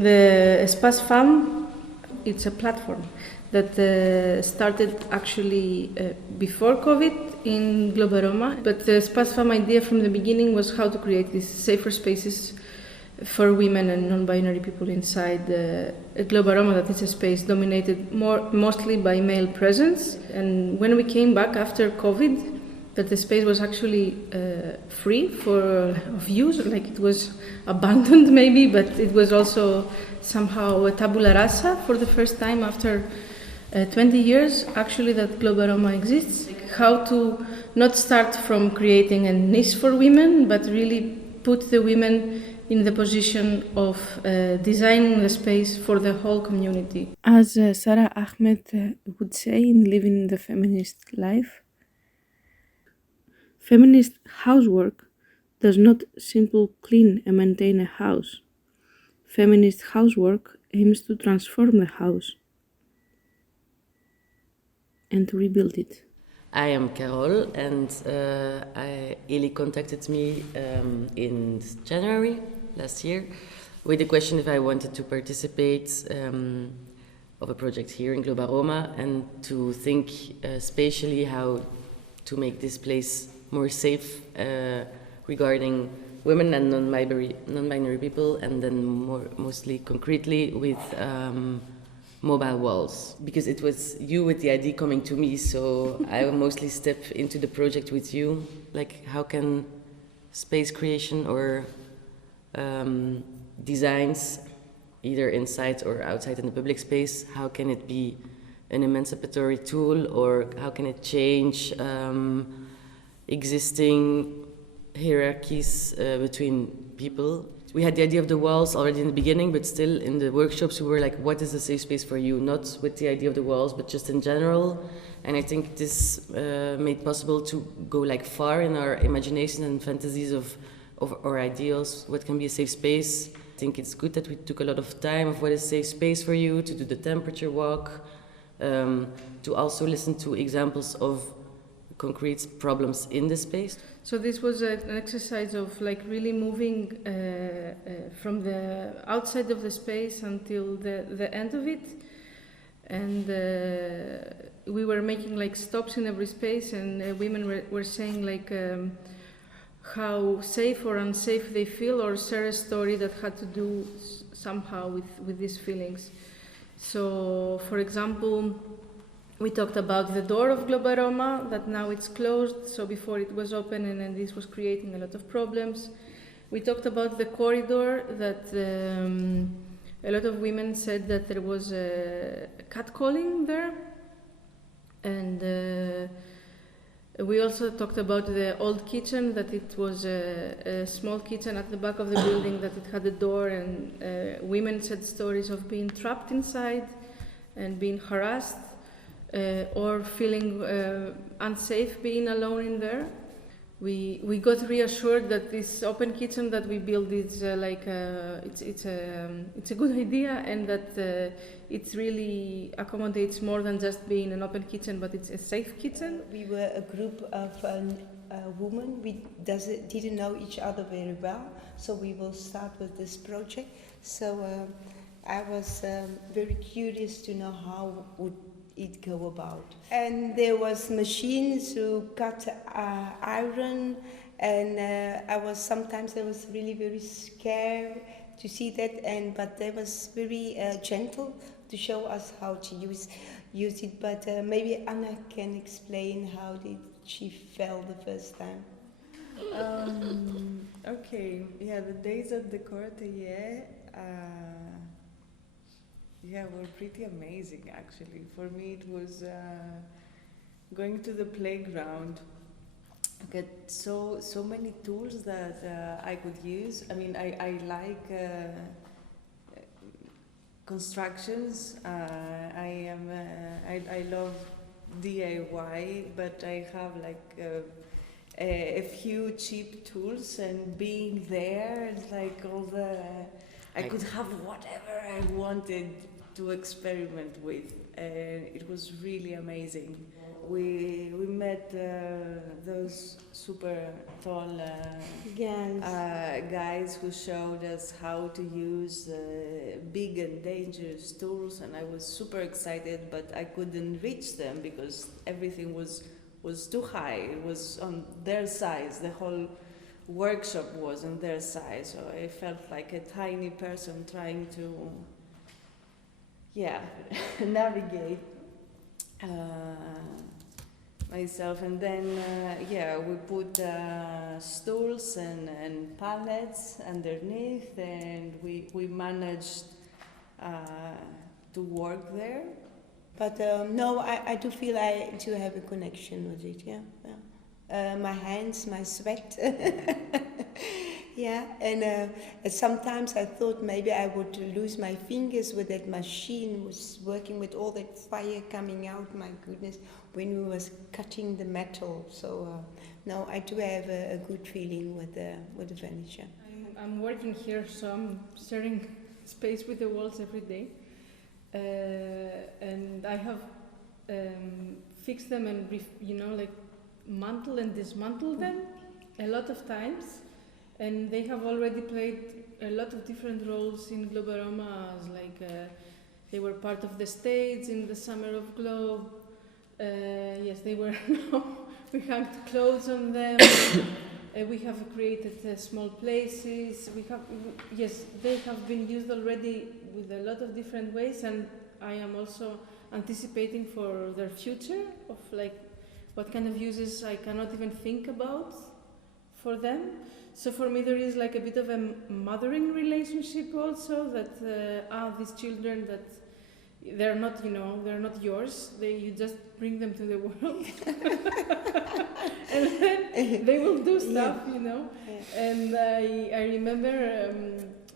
The Espace Fxemme, it's a platform that started actually before COVID in Globe Aroma. But the Espace Fxemme idea from the beginning was how to create these safer spaces for women and non-binary people inside Globe Aroma, that is a space dominated mostly by male presence. And when we came back after COVID, that the space was actually free of use, like it was abandoned maybe, but it was also somehow a tabula rasa for the first time after 20 years actually that Globe Aroma exists. How to not start from creating a niche for women, but really put the women in the position of designing the space for the whole community. As Sarah Ahmed would say in Living the Feminist Life, feminist housework does not simply clean and maintain a house. Feminist housework aims to transform the house and to rebuild it. I am Carol, and Eli contacted me in January last year with the question if I wanted to participate of a project here in Globe Aroma and to think spatially how to make this place more safe regarding women and non-binary people, and then mostly concretely with mobile walls, because it was you with the idea coming to me, so I will mostly step into the project with you, like how can space creation or designs, either inside or outside in the public space, how can it be an emancipatory tool, or how can it change existing hierarchies between people. We had the idea of the walls already in the beginning, but still in the workshops we were like, what is a safe space for you? Not with the idea of the walls, but just in general. And I think this made possible to go like far in our imagination and fantasies of our ideals, what can be a safe space. I think it's good that we took a lot of time of what is a safe space for you, to do the temperature walk, to also listen to examples of concrete problems in the space. So this was an exercise of like really moving from the outside of the space until the end of it, and we were making like stops in every space, and women were saying like how safe or unsafe they feel, or share a story that had to do somehow with these feelings. So for example, we talked about the door of Globe Aroma, that now it's closed, so before it was open, and then this was creating a lot of problems. We talked about the corridor, that a lot of women said that there was catcalling there. And we also talked about the old kitchen, that it was a small kitchen at the back of the building, that it had a door, and women said stories of being trapped inside and being harassed. Or feeling unsafe being alone in there. We got reassured that this open kitchen that we built is it's a good idea, and that it really accommodates more than just being an open kitchen, but it's a safe kitchen. We were a group of women. We didn't know each other very well, so we will start with this project. So I was very curious to know how would it go about. And there was machines to cut iron, and I was really very scared to see that, but they was very gentle to show us how to use it. But maybe Anna can explain how did she feel the first time. Okay, yeah, the days at the Atelier were pretty amazing actually. For me it was going to the playground, get so many tools that I could use. I mean, I like constructions. I love DIY, but I have like a few cheap tools, and being there, it's like I could have whatever I wanted to experiment with, and it was really amazing. We met those super tall guys who showed us how to use big and dangerous tools, and I was super excited, but I couldn't reach them because everything was too high. It was on their size. The whole workshop was on their size, so I felt like a tiny person trying to navigate myself. And then we put stools and pallets underneath, and we managed to work there. But no, I do feel I do have a connection with it, my hands, my sweat. And sometimes I thought maybe I would lose my fingers with that machine, was working with all that fire coming out, my goodness, when we was cutting the metal. So no, I do have a good feeling with the furniture. I'm working here, so I'm sharing space with the walls every day. And I have fixed them and mantle and dismantle them a lot of times, and they have already played a lot of different roles in Globe Aroma, as they were part of the stage in the summer of Globe. They were. We hung clothes on them. We have created small places. They have been used already with a lot of different ways, and I am also anticipating for their future of what kind of uses I cannot even think about for them. So for me there is a bit of a mothering relationship also, that these children, that they're not, they're not yours. You just bring them to the world. And then they will do stuff, And I remember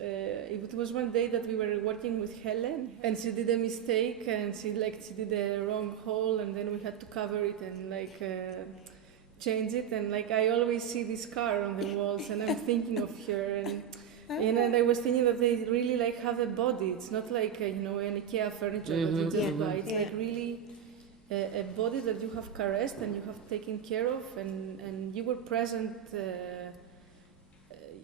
it was one day that we were working with Helen, and she did a mistake, and she did a wrong hole, and then we had to cover it and change it, and I always see this car on the walls, and I'm thinking of her, and I was thinking that they really have a body. It's not an IKEA furniture that you just buy. It's really a body that you have caressed and you have taken care of, and you were present.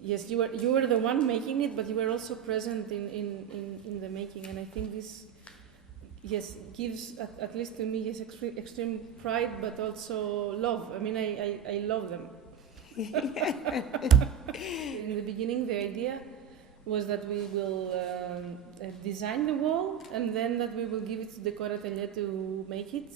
Yes, you were the one making it, but you were also present in the making, and I think this, gives at least to me extreme pride, but also love. I mean, I love them. In the beginning, the idea was that we will design the wall, and then that we will give it to the Decor Atelier to make it,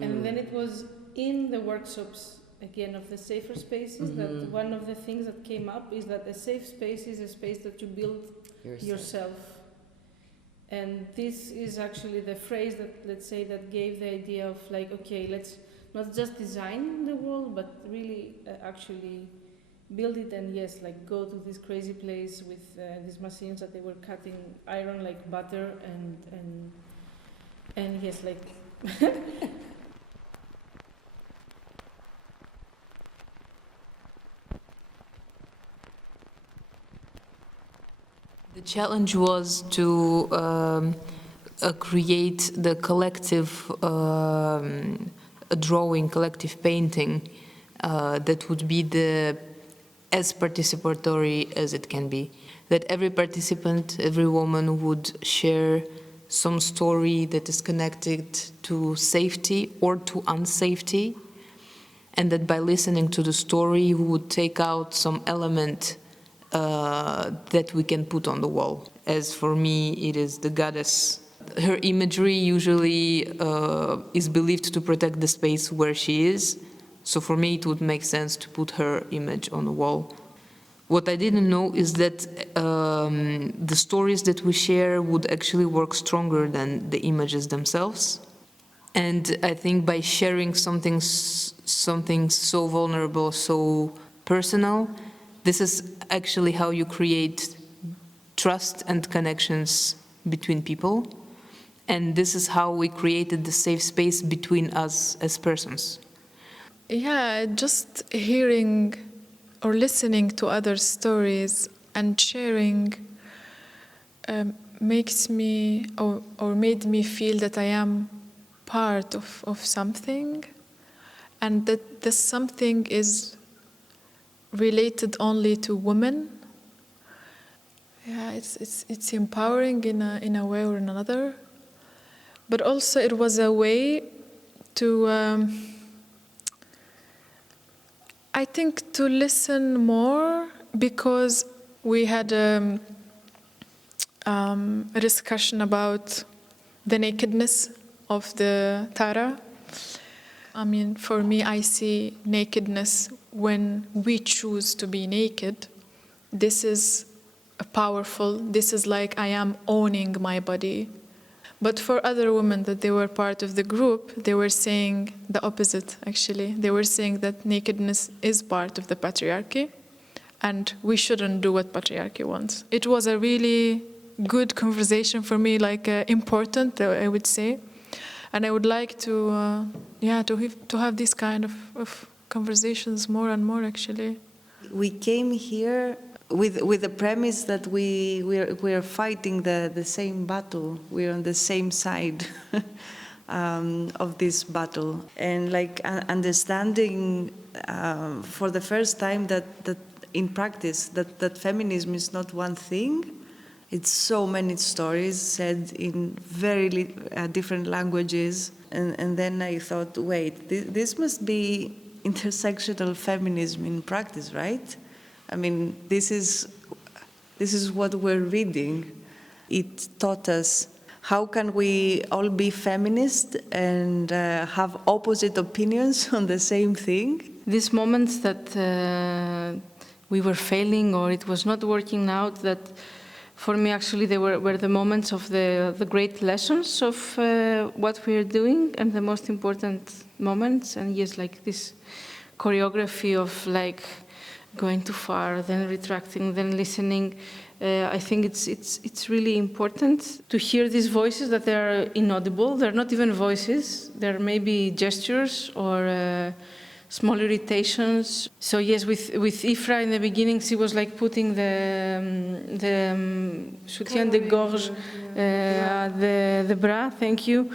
and then it was in the workshops. Again, of the safer spaces, that one of the things that came up is that a safe space is a space that you build yourself. And this is actually the phrase that gave the idea of okay, let's not just design the wall, but really actually build it, and go to this crazy place with these machines that they were cutting iron like butter, and The challenge was to create the collective drawing, collective painting that would be as participatory as it can be. That every participant, every woman would share some story that is connected to safety or to unsafety, and that by listening to the story we would take out some element that we can put on the wall. As for me, it is the goddess. Her imagery usually is believed to protect the space where she is, so for me it would make sense to put her image on the wall. What I didn't know is that the stories that we share would actually work stronger than the images themselves. And I think by sharing something so vulnerable, so personal, this is actually how you create trust and connections between people. And this is how we created the safe space between us as persons. Yeah, just hearing or listening to other stories and sharing makes me or made me feel that I am part of something, and that this something is related only to women. Yeah, it's empowering in a way or another, but also it was a way to I think to listen more, because we had a discussion about the nakedness of the Tara. I mean, for me, I see nakedness when we choose to be naked. This is powerful. This is like I am owning my body. But for other women that they were part of the group, they were saying the opposite, actually. They were saying that nakedness is part of the patriarchy, and we shouldn't do what patriarchy wants. It was a really good conversation for me, like important, I would say. And I would like to have these kind of conversations more and more, actually. We came here with the premise that we're fighting the same battle. We're on the same side of this battle, and like understanding for the first time that in practice that feminism is not one thing. It's so many stories said in very different languages, and then I thought, wait, this must be intersectional feminism in practice, right? I mean, this is what we're reading. It taught us how can we all be feminist and have opposite opinions on the same thing. These moments that we were failing or it was not working out, that for me actually they were the moments of the great lessons of what we are doing, and the most important moments. And yes, like this choreography of like going too far, then retracting, then listening. I think it's really important to hear these voices that they are inaudible. They're not even voices. They're maybe gestures or small irritations. So yes, with Ifra in the beginning, she was like putting the soutien de gorge, the bra. Thank you,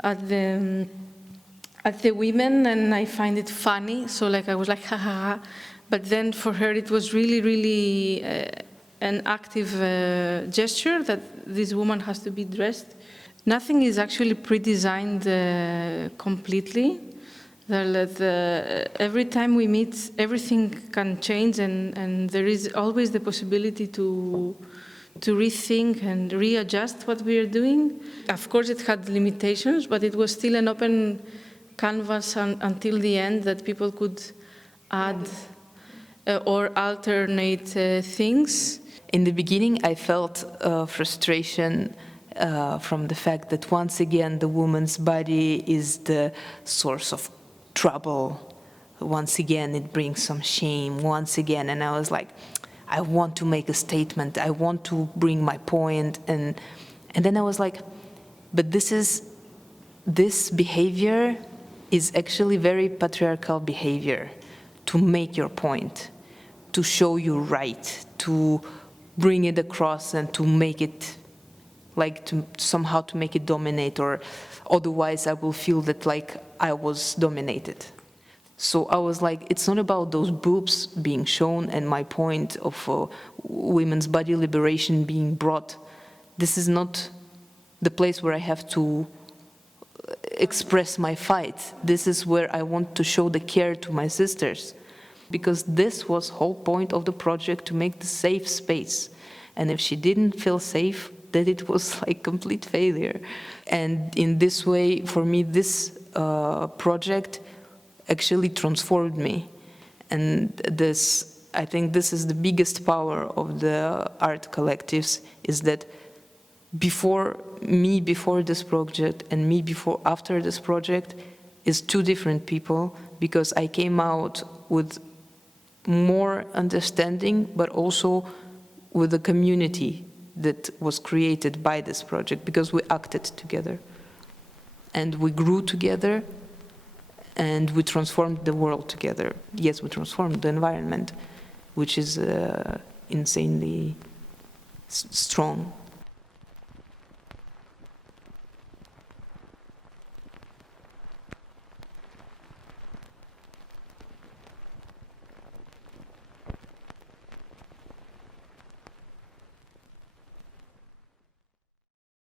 at the women, and I find it funny. So like I was like ha ha ha. But then for her it was really an active gesture that this woman has to be dressed. Nothing is actually pre-designed completely. Every time we meet, everything can change, and there is always the possibility to rethink and readjust what we are doing. Of course it had limitations, but it was still an open canvas until the end, that people could add or alternate things. In the beginning, I felt frustration from the fact that once again the woman's body is the source of trouble. Once again, it brings some shame. Once again, and I was like, I want to make a statement. I want to bring my point, and then I was like, but this behavior is actually very patriarchal behavior. To make your point, to show you right, to bring it across and to make it, like to somehow to make it dominate, or otherwise I will feel that like I was dominated. So I was like, it's not about those boobs being shown and my point of women's body liberation being brought. This is not the place where I have to express my fight. This is where I want to show the care to my sisters, because this was the whole point of the project, to make the safe space. And if she didn't feel safe, then it was like complete failure. And in this way, for me, this project actually transformed me. And this, I think this is the biggest power of the art collectives, is that before this project and me after this project is two different people, because I came out with more understanding, but also with a community that was created by this project, because we acted together and we grew together and we transformed the world together. Yes, we transformed the environment, which is insanely strong.